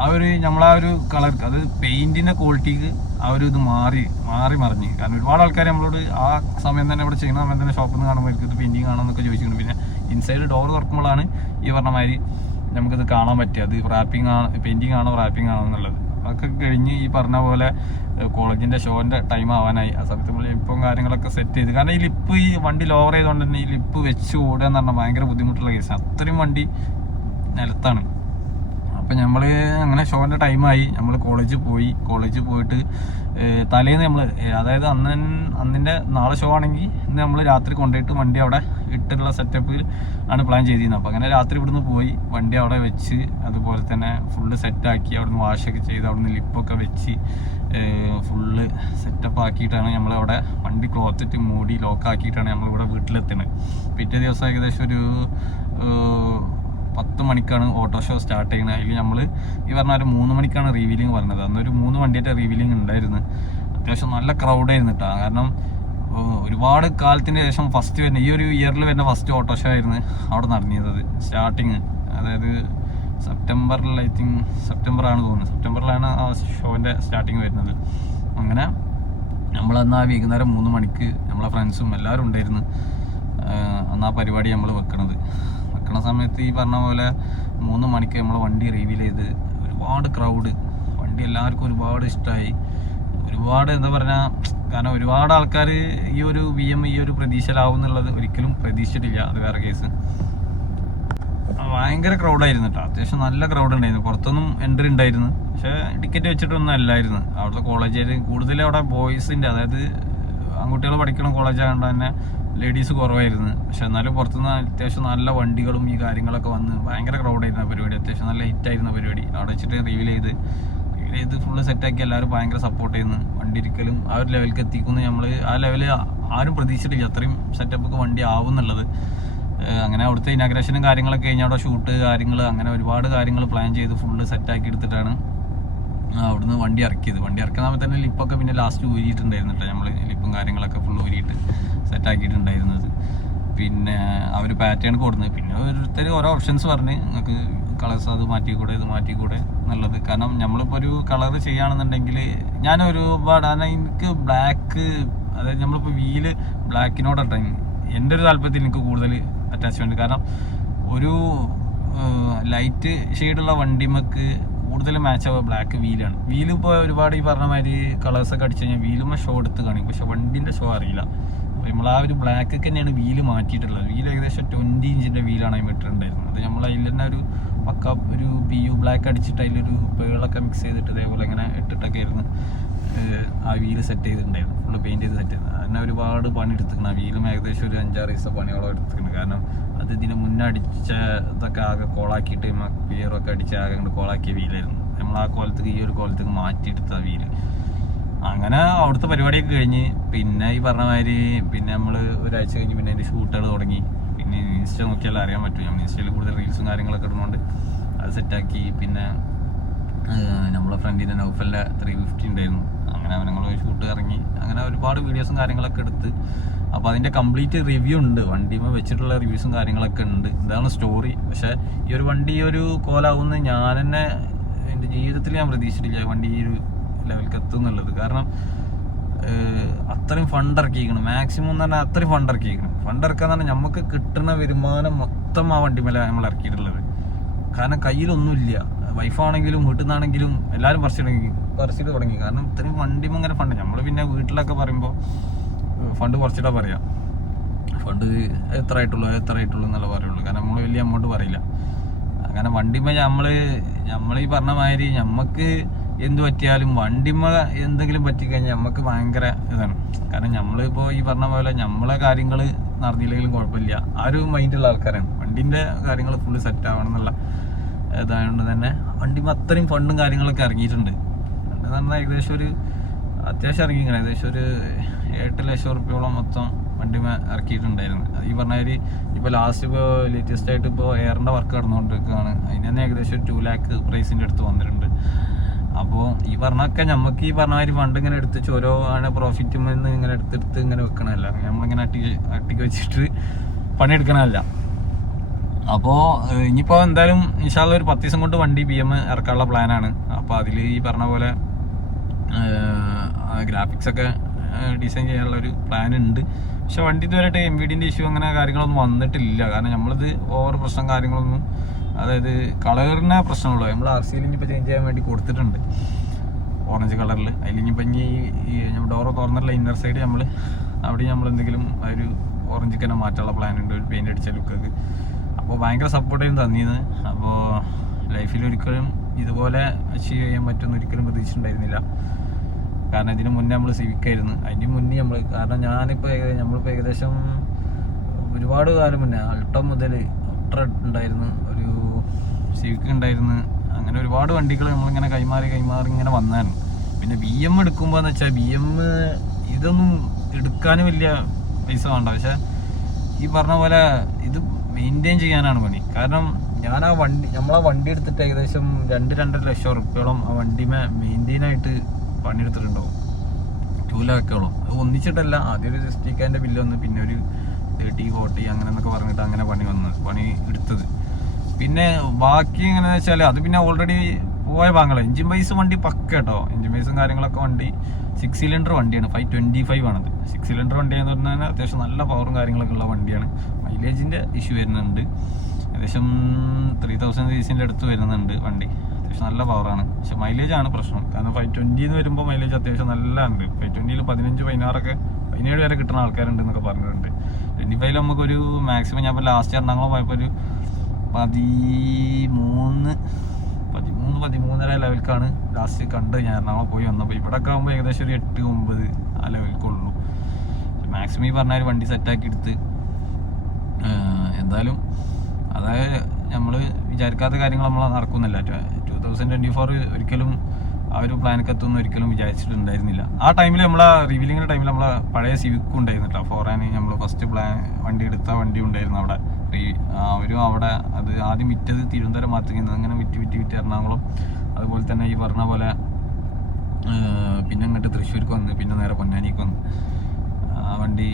ആ ഒരു നമ്മളാ ഒരു കളർ, അത് പെയിൻറ്റിൻ്റെ ക്വാളിറ്റിക്ക് ആ ഒരു ഇത് മറിഞ്ഞ്. കാരണം ഒരുപാട് ആൾക്കാർ നമ്മളോട് ആ സമയം തന്നെ ഇവിടെ ചെയ്യുന്ന സമയം തന്നെ ഷോപ്പിൽ നിന്ന് കാണുമ്പോൾ ഇത് പെയിൻറ്റിങ് ആണോന്നൊക്കെ ചോദിച്ചിട്ടുണ്ട്. പിന്നെ ഇൻസൈഡ് ഡോർ തുറക്കുമ്പോഴാണ് ഈ പറഞ്ഞ മാതിരി നമുക്കിത് കാണാൻ പറ്റുക, അത് പെയിൻറ്റിങ് ആണോ റാപ്പിംഗ് ആണോ എന്നുള്ളത്. അതൊക്കെ കഴിഞ്ഞ് ഈ പറഞ്ഞ പോലെ കോളേജിൻ്റെ ഷോൻ്റെ ടൈം ആവാനായി. ആ സമയത്ത് ലിപ്പും കാര്യങ്ങളൊക്കെ സെറ്റ് ചെയ്ത്, കാരണം ഈ വണ്ടി ലോവർ ചെയ്തുകൊണ്ട് തന്നെ ഈ ലിപ്പ് വെച്ച് ഓടുക എന്ന് പറഞ്ഞാൽ ഭയങ്കര ബുദ്ധിമുട്ടുള്ള കേസ്. അത്രയും വണ്ടി നിലത്താണ്. അപ്പം നമ്മൾ അങ്ങനെ ഷോൻ്റെ ടൈമായി, നമ്മൾ കോളേജിൽ പോയിട്ട് തലേന്ന് നമ്മൾ, അതായത് അന്നിൻ്റെ നാളെ ഷോ ആണെങ്കിൽ ഇന്ന് നമ്മൾ രാത്രി കൊണ്ടുപോയിട്ട് വണ്ടി അവിടെ ഇട്ടുള്ള സെറ്റപ്പിൽ ആണ് പ്ലാൻ ചെയ്തിരുന്നത്. അപ്പോൾ അങ്ങനെ രാത്രി ഇവിടുന്ന് പോയി വണ്ടി അവിടെ വെച്ച് അതുപോലെ തന്നെ ഫുള്ള് സെറ്റാക്കി അവിടുന്ന് വാഷൊക്കെ ചെയ്ത് അവിടുന്ന് ലിപ്പൊക്കെ വെച്ച് ഫുള്ള് സെറ്റപ്പ് ആക്കിയിട്ടാണ് നമ്മളവിടെ വണ്ടി ക്ലോത്തിട്ട് മൂടി ലോക്കാക്കിയിട്ടാണ് നമ്മളിവിടെ വീട്ടിലെത്തുന്നത്. പിറ്റേ ദിവസം ഏകദേശം ഒരു 10 മണിക്കാണ് ഓട്ടോ ഷോ സ്റ്റാർട്ട് ചെയ്യുന്നത്. അതിൽ നമ്മൾ ഈ പറഞ്ഞ ഒരു 3 മണിക്കാണ് റിവീലിംഗ് പറഞ്ഞത്. അന്നൊരു 3 വണ്ടിയുടെ റിവീലിംഗ് ഉണ്ടായിരുന്നു. അത്യാവശ്യം നല്ല ക്രൗഡായിരുന്നു കേട്ടോ. കാരണം ഒരുപാട് കാലത്തിന് ശേഷം ഫസ്റ്റ് വരുന്ന ഈ ഒരു ഇയറിൽ വരുന്ന ഫസ്റ്റ് ഓട്ടോ ഷോ ആയിരുന്നു അവിടെ നടന്നിരുന്നത്. സ്റ്റാർട്ടിങ് അതായത് സെപ്റ്റംബറിൽ, ഐ തിങ്ക് സെപ്റ്റംബറാണ് തോന്നുന്നത്, സെപ്റ്റംബറിലാണ് ആ ഷോൻ്റെ സ്റ്റാർട്ടിങ് വരുന്നത്. അങ്ങനെ നമ്മളന്ന് ആ വൈകുന്നേരം 3 മണിക്ക് നമ്മളെ ഫ്രണ്ട്സും എല്ലാവരും ഉണ്ടായിരുന്നു. അന്ന് ആ പരിപാടി നമ്മൾ വെക്കണ സമയത്ത് ഈ പറഞ്ഞ പോലെ 3 മണിക്ക് നമ്മൾ വണ്ടി റിവീൽ ചെയ്ത് ഒരുപാട് ക്രൗഡ്, വണ്ടി എല്ലാവർക്കും ഒരുപാട് ഇഷ്ടമായി. ഒരുപാട് എന്താ പറഞ്ഞാൽ, കാരണം ഒരുപാട് ആൾക്കാർ ഈ ഒരു VM ഈ ഒരു പ്രതീക്ഷയിലാവും എന്നുള്ളത് ഒരിക്കലും പ്രതീക്ഷിച്ചിട്ടില്ല. അത് വേറെ കേസ്. ഭയങ്കര ക്രൗഡായിരുന്നു കേട്ടോ. അത്യാവശ്യം നല്ല ക്രൗഡ് ഉണ്ടായിരുന്നു. പുറത്തൊന്നും എൻട്രി ഉണ്ടായിരുന്നു, പക്ഷേ ടിക്കറ്റ് വെച്ചിട്ടൊന്നും അല്ലായിരുന്നു. അവിടുത്തെ കോളേജിൽ കൂടുതലും അവിടെ ബോയ്സിൻ്റെ, അതായത് ആൺകുട്ടികൾ പഠിക്കുന്ന കോളേജായതുകൊണ്ട് തന്നെ ലേഡീസ് കുറവായിരുന്നു. പക്ഷെ എന്നാലും പുറത്തുനിന്ന് അത്യാവശ്യം നല്ല വണ്ടികളും ഈ കാര്യങ്ങളൊക്കെ വന്ന് ഭയങ്കര ക്രൗഡായിരുന്ന പരിപാടി. അത്യാവശ്യം നല്ല ഹിറ്റായിരുന്ന പരിപാടി. അവിടെ വെച്ചിട്ട് റിവീൽ ചെയ്ത് ഫുള്ള് സെറ്റാക്കി എല്ലാവരും ഭയങ്കര സപ്പോർട്ട് ചെയ്യുന്നു. വണ്ടി ഒരിക്കലും ആ ഒരു ലെവലിലേക്ക് എത്തിക്കുന്നു. നമ്മൾ ആ ലെവലിൽ ആരും പ്രതീക്ഷിച്ചിട്ടില്ല അത്രയും സെറ്റപ്പൊക്കെ വണ്ടി ആവും എന്നുള്ളത്. അങ്ങനെ അവിടുത്തെ ഇനാഗ്രേഷനും കാര്യങ്ങളൊക്കെ കഴിഞ്ഞ് അവിടെ ഷൂട്ട് കാര്യങ്ങൾ അങ്ങനെ ഒരുപാട് കാര്യങ്ങൾ പ്ലാൻ ചെയ്ത് ഫുള്ള് സെറ്റാക്കി എടുത്തിട്ടാണ് അവിടുന്ന് വണ്ടി ഇറക്കിയത്. വണ്ടി ഇറക്കുന്ന സമയത്ത് തന്നെ ലിപ്പൊക്കെ പിന്നെ ലാസ്റ്റ് ഊരിയിട്ടുണ്ടായിരുന്നു കേട്ടോ. നമ്മൾ ലിപ്പും കാര്യങ്ങളൊക്കെ ഫുള്ള് ഊരിയിട്ട് സെറ്റാക്കിയിട്ടുണ്ടായിരുന്നത്. പിന്നെ അവർ പാറ്റേൺ കൊടുക്കുന്നത്, പിന്നെ ഓരോരുത്തർ ഓരോ ഓപ്ഷൻസ് പറഞ്ഞ് നിങ്ങൾക്ക് കളേഴ്സ് അത് മാറ്റിക്കൂടെ ഇത് മാറ്റിക്കൂടെ എന്നുള്ളത്. കാരണം നമ്മളിപ്പോൾ ഒരു കളർ ചെയ്യുകയാണെന്നുണ്ടെങ്കിൽ ഞാൻ ഒരുപാട് എനിക്ക് ബ്ലാക്ക്, അതായത് നമ്മളിപ്പോൾ വീല് ബ്ലാക്കിനോടാണ് എൻ്റെ ഒരു താല്പര്യത്തിൽ എനിക്ക് കൂടുതൽ അറ്റാച്ച്മെൻറ്റ്. കാരണം ഒരു ലൈറ്റ് ഷെയ്ഡുള്ള വണ്ടിമക്ക് കൂടുതൽ മാച്ച് ആവുക ബ്ലാക്ക് വീലാണ്. വീല് ഇപ്പോൾ ഒരുപാട് ഈ പറഞ്ഞ മാതിരി കളേഴ്സൊക്കെ അടിച്ചു കഴിഞ്ഞാൽ വീലുമ്പോൾ ഷോ എടുത്ത് കാണിക്കും, പക്ഷെ വണ്ടിൻ്റെ ഷോ അറിയില്ല. അപ്പോൾ നമ്മൾ ആ ഒരു ബ്ലാക്കൊക്കെ തന്നെയാണ് വീല് മാറ്റിയിട്ടുള്ളത്. വീല് ഏകദേശം 20 ഇഞ്ചിൻ്റെ വീലാണ് അതിന് ഇട്ടിട്ടുണ്ടായിരുന്നത്. അത് നമ്മൾ അതിൽ തന്നെ ഒരു പക്ക ഒരു PU ബ്ലാക്ക് അടിച്ചിട്ട് അതിലൊരു പേളൊക്കെ മിക്സ് ചെയ്തിട്ട് ഇതേപോലെ ഇങ്ങനെ ഇട്ടിട്ടൊക്കെ ആയിരുന്നു ആ വീല് സെറ്റ് ചെയ്തിട്ടുണ്ടായിരുന്നു. ഫുള്ള് പെയിൻറ്റ് ചെയ്ത് സെറ്റ് ചെയ്തത്. അതിനെ ഒരുപാട് പണി എടുത്തിരിക്കണം. ആ വീലും ഏകദേശം ഒരു 5-6 ദിവസം പണിയോളം എടുത്തിരിക്കണം. കാരണം അത് ഇതിന് മുന്നേ അടിച്ച ഇതൊക്കെ ആകെ കോളാക്കിയിട്ട് പിയറൊക്കെ അടിച്ച് ആകെ കൊണ്ട് കോളാക്കിയ വീലായിരുന്നു. നമ്മൾ ആ കോലത്തേക്ക് ഈ ഒരു കോലത്തേക്ക് മാറ്റിയെടുത്ത വീല്. അങ്ങനെ അവിടുത്തെ പരിപാടിയൊക്കെ കഴിഞ്ഞ് പിന്നെ ഈ പറഞ്ഞ മാതിരി പിന്നെ നമ്മൾ ഒരാഴ്ച കഴിഞ്ഞ് പിന്നെ അതിൻ്റെ ഷൂട്ടുകൾ തുടങ്ങി. പിന്നെ ഇൻസ്റ്റ നോക്കിയാൽ അറിയാൻ പറ്റും. നമ്മൾ ഇൻസ്റ്റയിൽ കൂടുതൽ റീൽസും കാര്യങ്ങളൊക്കെ ഇടുന്നുണ്ട്. അത് സെറ്റാക്കി. പിന്നെ നമ്മളെ ഫ്രണ്ടിൻ്റെ നൗഫലിൻ്റെ 350 ഉണ്ടായിരുന്നു. അങ്ങനെ ഞങ്ങൾ ഷൂട്ട് ഇറങ്ങി. അങ്ങനെ ഒരുപാട് വീഡിയോസും കാര്യങ്ങളൊക്കെ എടുത്ത്. അപ്പോൾ അതിൻ്റെ കംപ്ലീറ്റ് റിവ്യൂ ഉണ്ട്. വണ്ടിമ വെച്ചിട്ടുള്ള റിവ്യൂസും കാര്യങ്ങളൊക്കെ ഉണ്ട്. ഇതാണ് സ്റ്റോറി. പക്ഷേ ഈ ഒരു വണ്ടി ഒരു കോലാവുമെന്ന് ഞാൻ തന്നെ എൻ്റെ ജീവിതത്തിൽ ഞാൻ പ്രതീക്ഷിച്ചിട്ടില്ല. വണ്ടി ഈ ഒരു ലെവലിലേക്ക് എത്തും എന്നുള്ളത്. കാരണം അത്രയും ഫണ്ട് ഇറക്കിയിരിക്കണം. മാക്സിമം എന്ന് പറഞ്ഞാൽ അത്രയും ഫണ്ട് ഇറക്കിയിരിക്കണം. ഫണ്ട് ഇറക്കാന്ന് പറഞ്ഞാൽ നമുക്ക് കിട്ടുന്ന വരുമാനം മൊത്തം ആ വണ്ടി മേലെ നമ്മൾ ഇറക്കിയിട്ടുള്ളത്. കാരണം കയ്യിലൊന്നുമില്ല. വൈഫാണെങ്കിലും വീട്ടിൽ നിന്നാണെങ്കിലും എല്ലാവരും പറിച്ചിട്ട് തുടങ്ങി. കാരണം ഇത്രയും വണ്ടിയും അങ്ങനെ ഫണ്ട് നമ്മൾ പിന്നെ വീട്ടിലൊക്കെ പറയുമ്പോൾ ഫണ്ട് കുറച്ചിട്ടാ പറയാം. ഫണ്ട് എത്ര ആയിട്ടുള്ളൂ എന്നുള്ള പറയുള്ളൂ. കാരണം നമ്മൾ വലിയ എമൗണ്ട് പറയില്ല. അങ്ങനെ വണ്ടിമേ നമ്മൾ ഈ പറഞ്ഞ മാതിരി നമുക്ക് എന്ത് പറ്റിയാലും വണ്ടിമ എന്തെങ്കിലും പറ്റിക്കഴിഞ്ഞാൽ നമുക്ക് ഭയങ്കര ഇതാണ്. കാരണം നമ്മളിപ്പോൾ ഈ പറഞ്ഞ പോലെ നമ്മളെ കാര്യങ്ങൾ നടന്നില്ലെങ്കിലും കുഴപ്പമില്ല. ആ ഒരു മൈൻഡുള്ള ആൾക്കാരാണ്. വണ്ടിൻ്റെ കാര്യങ്ങൾ ഫുള്ള് സെറ്റ് ആവണം എന്നുള്ള ഇതായതുകൊണ്ട് തന്നെ വണ്ടിമ അത്രയും ഫണ്ടും കാര്യങ്ങളൊക്കെ ഇറങ്ങിയിട്ടുണ്ട്. എന്ന് പറഞ്ഞാൽ ഏകദേശം ഒരു അത്യാവശ്യം ഇറങ്ങിയിരിക്കണം. ഏകദേശം ഒരു 8 ലക്ഷം റുപ്യോളം മൊത്തം വണ്ടിമ ഇറക്കിയിട്ടുണ്ടായിരുന്നു. ഈ പറഞ്ഞ മാതിരി ഇപ്പോൾ ലാസ്റ്റ് ഇപ്പോൾ ലേറ്റസ്റ്റ് ആയിട്ട് ഇപ്പോൾ എയറിൻ്റെ വർക്ക് നടന്നുകൊണ്ടിരിക്കുകയാണ്. അതിന് തന്നെ ഏകദേശം ഒരു 2 lakh പ്രൈസിൻ്റെ അടുത്ത് വന്നിട്ടുണ്ട്. അപ്പോൾ ഈ പറഞ്ഞൊക്കെ നമുക്ക് ഈ പറഞ്ഞ മാതിരി ഫണ്ട് ഇങ്ങനെ എടുത്ത് ഓരോ ആണ് പ്രോഫിറ്റും നിന്ന് ഇങ്ങനെ എടുത്തെടുത്ത് ഇങ്ങനെ വെക്കണമല്ല. നമ്മളിങ്ങനെ അട്ടിക്ക് വെച്ചിട്ട് പണിയെടുക്കണമല്ല. അപ്പോൾ ഇനിയിപ്പോൾ എന്തായാലും ഇൻഷാല്ലാ ഒരു 10 ദിവസം കൊണ്ട് വണ്ടി BM ഇറക്കാനുള്ള പ്ലാനാണ്. അപ്പോൾ അതിൽ ഈ പറഞ്ഞ പോലെ ഗ്രാഫിക്സൊക്കെ ഡിസൈൻ ചെയ്യാനുള്ള ഒരു പ്ലാൻ ഉണ്ട്. പക്ഷെ വണ്ടി ഇതുവരെയായിട്ട് MVDൻ്റെ ഇഷ്യൂ അങ്ങനെ കാര്യങ്ങളൊന്നും വന്നിട്ടില്ല. കാരണം നമ്മളിത് ഓവർ പ്രശ്നം കാര്യങ്ങളൊന്നും, അതായത് കളറിന് പ്രശ്നമുള്ളൂ. നമ്മൾ RCയിൽ ഇനിയിപ്പോൾ ചേഞ്ച് ചെയ്യാൻ വേണ്ടി കൊടുത്തിട്ടുണ്ട് ഓറഞ്ച് കളറിൽ. അതിലിനിപ്പോൾ ഇനി ഈ ഡോറ് തുറന്നിട്ടുള്ള ഇന്നർ സൈഡ് അവിടെ നമ്മൾ എന്തെങ്കിലും ഒരു ഓറഞ്ച് തന്നെ മാറ്റാനുള്ള പ്ലാൻ ഉണ്ട്, ഒരു പെയിൻ്റ് അടിച്ച ലുക്കൊക്കെ. അപ്പോൾ ഭയങ്കര സപ്പോർട്ടായിരുന്നു തന്നിന്ന്. അപ്പോൾ ലൈഫിൽ ഒരിക്കലും ഇതുപോലെ അച്ചീവ് ചെയ്യാൻ പറ്റുമെന്ന് ഒരിക്കലും പ്രതീക്ഷിച്ചിട്ടുണ്ടായിരുന്നില്ല. കാരണം ഇതിന് മുന്നേ നമ്മൾ സിവിക്കായിരുന്നു. അതിന് മുന്നേ കാരണം നമ്മളിപ്പോൾ ഏകദേശം ഒരുപാട് കാലം മുന്നേ അൾട്ടോ മുതൽ ഉണ്ടായിരുന്നു, ഒരു സിവിക്ക് ഉണ്ടായിരുന്നു. അങ്ങനെ ഒരുപാട് വണ്ടികൾ നമ്മളിങ്ങനെ കൈമാറി ഇങ്ങനെ വന്നായിരുന്നു. പിന്നെ BM എടുക്കുമ്പോൾ എന്ന് വെച്ചാൽ BM ഇതൊന്നും എടുക്കാനും വലിയ പൈസ വേണ്ട. പക്ഷെ ഈ പറഞ്ഞ പോലെ ഇത് മെയിൻറ്റെയിൻ ചെയ്യാനാണ് പണി. കാരണം നമ്മളാ വണ്ടി എടുത്തിട്ട് ഏകദേശം 2-2.5 ലക്ഷം റുപ്യോളം ആ വണ്ടിമേ മെയിൻറ്റെയിനായിട്ട് പണിയെടുത്തിട്ടുണ്ടാവും. 2 lakhoളം. അത് ഒന്നിച്ചിട്ടല്ല. ആദ്യം ഒരു 60K ബില്ല് വന്ന്, പിന്നെ ഒരു 30-40 അങ്ങനെ എന്നൊക്കെ പറഞ്ഞിട്ട് അങ്ങനെ പണി എടുത്തത്. പിന്നെ ബാക്കി എങ്ങനെയാണെന്ന് വെച്ചാൽ അത് പിന്നെ ഓൾറെഡി പോയ ഭാഗങ്ങൾ. എഞ്ചിൻ ബൈസ് വണ്ടി പക്ക കേട്ടോ. എഞ്ചിൻ ബൈസും കാര്യങ്ങളൊക്കെ വണ്ടി 6 cylinder വണ്ടിയാണ്. 525 ആണത്. 6 cylinder വണ്ടിയെന്ന് പറഞ്ഞാൽ അത്യാവശ്യം നല്ല പവറും കാര്യങ്ങളൊക്കെ ഉള്ള വണ്ടിയാണ്. മൈലേജിൻ്റെ ഇഷ്യൂ വരുന്നുണ്ട്. ഏകദേശം 3000 cc അടുത്ത് വരുന്നുണ്ട് വണ്ടി. അത്യാവശ്യം നല്ല പവറാണ്. പക്ഷെ മൈലേജാണ് പ്രശ്നം. കാരണം 520 എന്ന് വരുമ്പോൾ മൈലേജ് അത്യാവശ്യം നല്ല ഉണ്ട്. 520 15-16 17 വരെ കിട്ടുന്ന ആൾക്കാരുണ്ട് എന്നൊക്കെ പറഞ്ഞിട്ടുണ്ട്. 25 നമുക്കൊരു മാക്സിമം ഞാൻ ഇപ്പോൾ ലാസ്റ്റ് എറണാകുളം പോയപ്പോൾ ഒരു 13-13.5 ലെവൽക്കാണ് ലാസ്റ്റ് കണ്ട് ഞാൻ എറണാകുളം പോയി വന്നപ്പോൾ. ഇവിടെ ഒക്കെ ആകുമ്പോൾ ഏകദേശം ഒരു 8-9 ആ ലെവൽക്കുള്ളൂ. മാക്സിമം ഈ പറഞ്ഞ ഒരു വണ്ടി സെറ്റാക്കി എടുത്ത് എന്തായാലും അതായത് നമ്മൾ വിചാരിക്കാത്ത കാര്യങ്ങൾ നമ്മൾ നടക്കുന്നില്ല. 2024 ഒരിക്കലും ആ ഒരു പ്ലാനൊക്കെ എത്തുമെന്ന് ഒരിക്കലും വിചാരിച്ചിട്ടുണ്ടായിരുന്നില്ല. ആ ടൈമിൽ നമ്മളെ റിവീലിങ്ങിൻ്റെ ടൈമിൽ നമ്മളെ പഴയ സിവിക്കും ഉണ്ടായിരുന്നില്ല. ഫോറാന് നമ്മൾ ഫസ്റ്റ് വണ്ടി എടുത്ത വണ്ടി ഉണ്ടായിരുന്നു അവിടെ. അവരും അവിടെ അത് ആദ്യം വിറ്റത് തിരുവനന്തപുരം മാറ്റുന്നത്, അങ്ങനെ വിറ്റ് എറണാകുളം, അതുപോലെ തന്നെ ഈ പറഞ്ഞ പോലെ പിന്നെ അങ്ങോട്ട് തൃശ്ശൂർക്ക് വന്ന്, പിന്നെ നേരെ പൊന്നാനിക്ക് വന്ന്. ആ വണ്ടി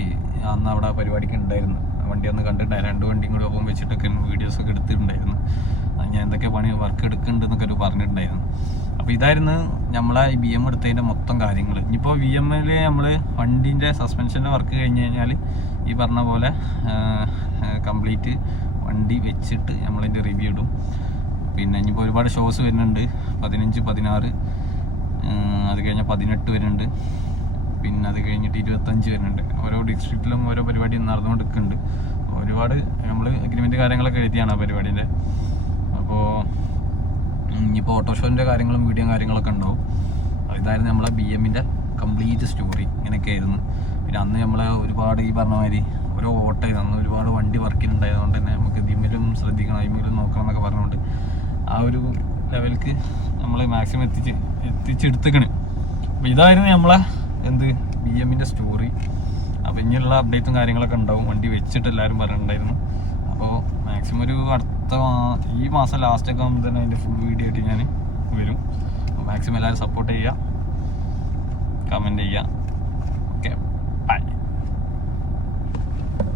അന്ന് അവിടെ പരിപാടിക്ക് ഉണ്ടായിരുന്നു. വണ്ടി അന്ന് കണ്ടിട്ടുണ്ടായിരുന്നു. 2 വണ്ടിയും കൂടി ഒപ്പം വെച്ചിട്ടൊക്കെ വീഡിയോസൊക്കെ എടുത്തിട്ടുണ്ടായിരുന്നു. ഞാൻ എന്തൊക്കെ വർക്ക് എടുക്കുന്നുണ്ടെന്നൊക്കെ ഒരു പറഞ്ഞിട്ടുണ്ടായിരുന്നു. അപ്പോൾ ഇതായിരുന്നു നമ്മളെ ഈ BM എടുത്തതിൻ്റെ മൊത്തം കാര്യങ്ങൾ. ഇനിയിപ്പോൾ BMൽ നമ്മൾ വണ്ടീൻ്റെ സസ്പെൻഷൻ്റെ വർക്ക് കഴിഞ്ഞ് കഴിഞ്ഞാൽ ഈ പറഞ്ഞ പോലെ കംപ്ലീറ്റ് വണ്ടി വെച്ചിട്ട് നമ്മളതിൻ്റെ റിവ്യൂ ഇടും. പിന്നെ ഇനിയിപ്പോൾ ഒരുപാട് ഷോസ് വരുന്നുണ്ട്. 15, 16, അത് കഴിഞ്ഞാൽ 18 വരുന്നുണ്ട്. പിന്നെ അത് കഴിഞ്ഞിട്ട് 25 വരുന്നുണ്ട്. ഓരോ ഡിസ്ട്രിക്റ്റിലും ഓരോ പരിപാടി നടന്നുകൊണ്ടിരിക്കുന്നുണ്ട്. ഒരുപാട് നമ്മൾ അഗ്രിമെൻറ്റ് കാര്യങ്ങളൊക്കെ എഴുതിയാണ് ആ പരിപാടിൻ്റെ. അപ്പോൾ ഇനിയിപ്പോൾ ഓട്ടോഷോൻ്റെ കാര്യങ്ങളും വീഡിയോ കാര്യങ്ങളൊക്കെ ഉണ്ടാവും. ഇതായിരുന്നു നമ്മളെ BM-ൻ്റെ കംപ്ലീറ്റ് സ്റ്റോറി. ഇങ്ങനെയൊക്കെ ആയിരുന്നു. പിന്നെ അന്ന് നമ്മളെ ഒരുപാട് ഈ പറഞ്ഞ മാതിരി ഓരോ ഓട്ടമായിരുന്നു. അന്ന് ഒരുപാട് വണ്ടി വർക്കിനുണ്ടായതുകൊണ്ട് തന്നെ നമുക്ക് ഇതിലും ശ്രദ്ധിക്കണം, ഇതിലും നോക്കണം എന്നൊക്കെ പറഞ്ഞുകൊണ്ട് ആ ഒരു ലെവലിക്ക് നമ്മൾ മാക്സിമം എത്തിച്ചെടുത്തിക്കണ്. അപ്പോൾ ഇതായിരുന്നു നമ്മളെ BM-ൻ്റെ സ്റ്റോറി. അപ്പോൾ ഇനിയുള്ള അപ്ഡേറ്റും കാര്യങ്ങളൊക്കെ ഉണ്ടാവും. വണ്ടി വെച്ചിട്ട് എല്ലാവരും പറഞ്ഞിട്ടുണ്ടായിരുന്നു. അപ്പോൾ മാക്സിമം ഒരു ഈ മാസം ലാസ്റ്റൊക്കെ ആകുമ്പോൾ തന്നെ അതിൻ്റെ ഫുൾ വീഡിയോ ആയിട്ട് ഞാൻ വരും. അപ്പോൾ മാക്സിമം എല്ലാവരും സപ്പോർട്ട് ചെയ്യുക, കമൻറ്റ് ചെയ്യുക.